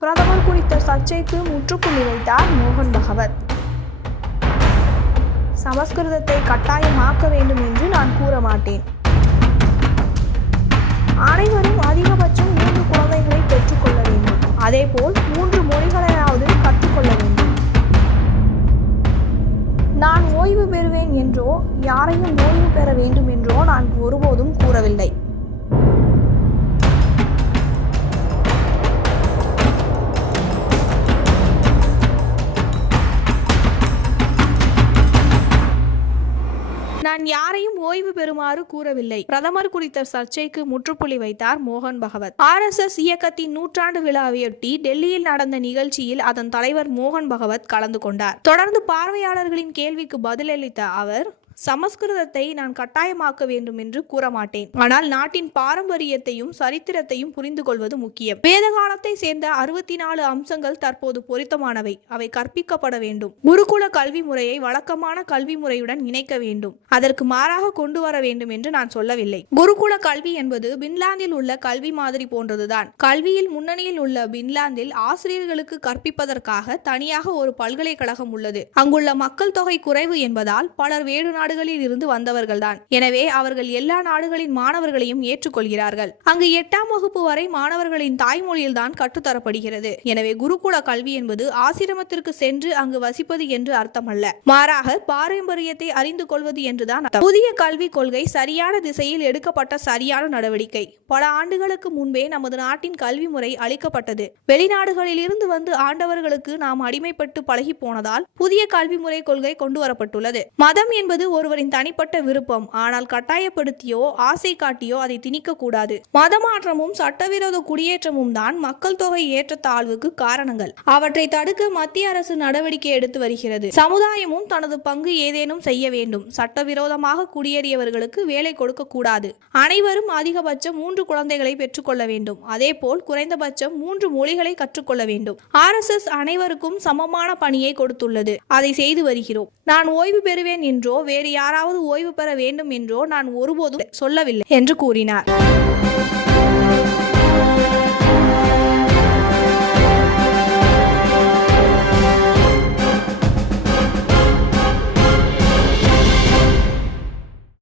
பிரதமர் குறித்த சர்ச்சைக்கு முற்றுப்புள்ளி வைத்தார் மோகன் பகவத். சமஸ்கிருதத்தை கட்டாயமாக்க வேண்டும் என்று நான் கூற மாட்டேன். அனைவரும் அதிகபட்சம் மூன்று குழந்தைகளை பெற்றுக்கொள்ள வேண்டும். அதேபோல் மூன்று மொழிகளையாவது கற்றுக்கொள்ள வேண்டும். நான் ஓய்வு பெறுவேன் என்றோ யாரையும் ஓய்வு பெற வேண்டும் என்றோ நான் ஒருபோதும் கூறவில்லை. தான் யாரையும் ஓய்வு பெறுமாறு கூறவில்லை. பிரதமர் குறித்த சர்ச்சைக்கு முற்றுப்புள்ளி வைத்தார் மோகன் பகவத். ஆர்எஸ்எஸ் இயக்கத்தின் நூற்றாண்டு விழாவையொட்டி டெல்லியில் நடந்த நிகழ்ச்சியில் அதன் தலைவர் மோகன் பகவத் கலந்து கொண்டார். தொடர்ந்து பார்வையாளர்களின் கேள்விக்கு பதிலளித்த அவர் சமஸ்கிருதத்தை நான் கட்டாயமாக்க வேண்டும் என்று கூற மாட்டேன் ஆனால் நாட்டின் பாரம்பரியத்தையும் சரித்திரத்தையும் புரிந்து கொள்வது முக்கியம். வேத காலத்தை சேர்ந்த அறுபத்தி நாலு அம்சங்கள் தற்போது பொருத்தமானவை. அவை கற்பிக்கப்பட வேண்டும். குருகுல கல்வி முறையை வழக்கமான கல்வி முறையுடன் இணைக்க வேண்டும். அதற்கு மாறாக கொண்டு வர வேண்டும் என்று நான் சொல்லவில்லை. குருகுல கல்வி என்பது பின்லாந்தில் உள்ள கல்வி மாதிரி போன்றதுதான். கல்வியில் முன்னணியில் உள்ள பின்லாந்தில் ஆசிரியர்களுக்கு கற்பிப்பதற்காக தனியாக ஒரு பல்கலைக்கழகம் உள்ளது. அங்குள்ள மக்கள் தொகை குறைவு என்பதால் பலர் வேறு நாடுகளில் இருந்து வந்தவர்கள்தான். எனவே அவர்கள் எல்லா நாடுகளின் மாணவர்களையும் ஏற்றுக்கொள்கிறார்கள். அங்கு எட்டாம் வகுப்பு வரை மாணவர்களின் தாய்மொழியில் தான் கற்றுத்தரப்படுகிறது. எனவே குருகுல கல்வி என்பது ஆசிரமத்திற்கு சென்று அங்கு வசிப்பது என்று அர்த்தமல்ல. மாறாக பாரம்பரியத்தை அறிந்து கொள்வது என்றுதான் புதிய கல்விக் கொள்கை சரியான திசையில் எடுக்கப்பட்ட சரியான நடவடிக்கை. பல ஆண்டுகளுக்கு முன்பே நமது நாட்டின் கல்வி முறை அளிக்கப்பட்டது. வெளிநாடுகளில் இருந்து வந்து ஆண்டவர்களுக்கு நாம் அடிமைப்பட்டு பழகி போனதால் புதிய கல்வி முறை கொள்கை கொண்டு வரப்பட்டுள்ளது. மதம் என்பது ஒருவரின் தனிப்பட்ட விருப்பம். ஆனால் கட்டாயப்படுத்தியோ ஆசை காட்டியோ அதை திணிக்க கூடாது மதமாற்றமும் சட்டவிரோத குடியேற்றமும் தான் மக்கள் தொகை ஏற்றத்தாழ்வுக்கு காரணங்கள். அவற்றை தடுக்க மத்திய அரசு நடவடிக்கை எடுத்து வருகிறது. சமுதாயமும் தனது பங்கு ஏதேனும் செய்ய வேண்டும். சட்டவிரோதமாக குடியேறியவர்களுக்கு வேலை கொடுக்க கூடாது அனைவரும் அதிகபட்சம் மூன்று குழந்தைகளை பெற்றுக்கொள்ள வேண்டும். அதேபோல் குறைந்தபட்சம் மூன்று மொழிகளை கற்றுக்கொள்ள வேண்டும். ஆர்எஸ்எஸ் அனைவருக்கும் சமமான பணியை கொடுத்துள்ளது. அதை செய்து வருகிறோம். நான் ஓய்வு பெறுவேன் என்றோ வேறு யாராவது ஓய்வு பெற வேண்டும் என்றோ நான் ஒருபோதும் சொல்லவில்லை என்று கூறினார்.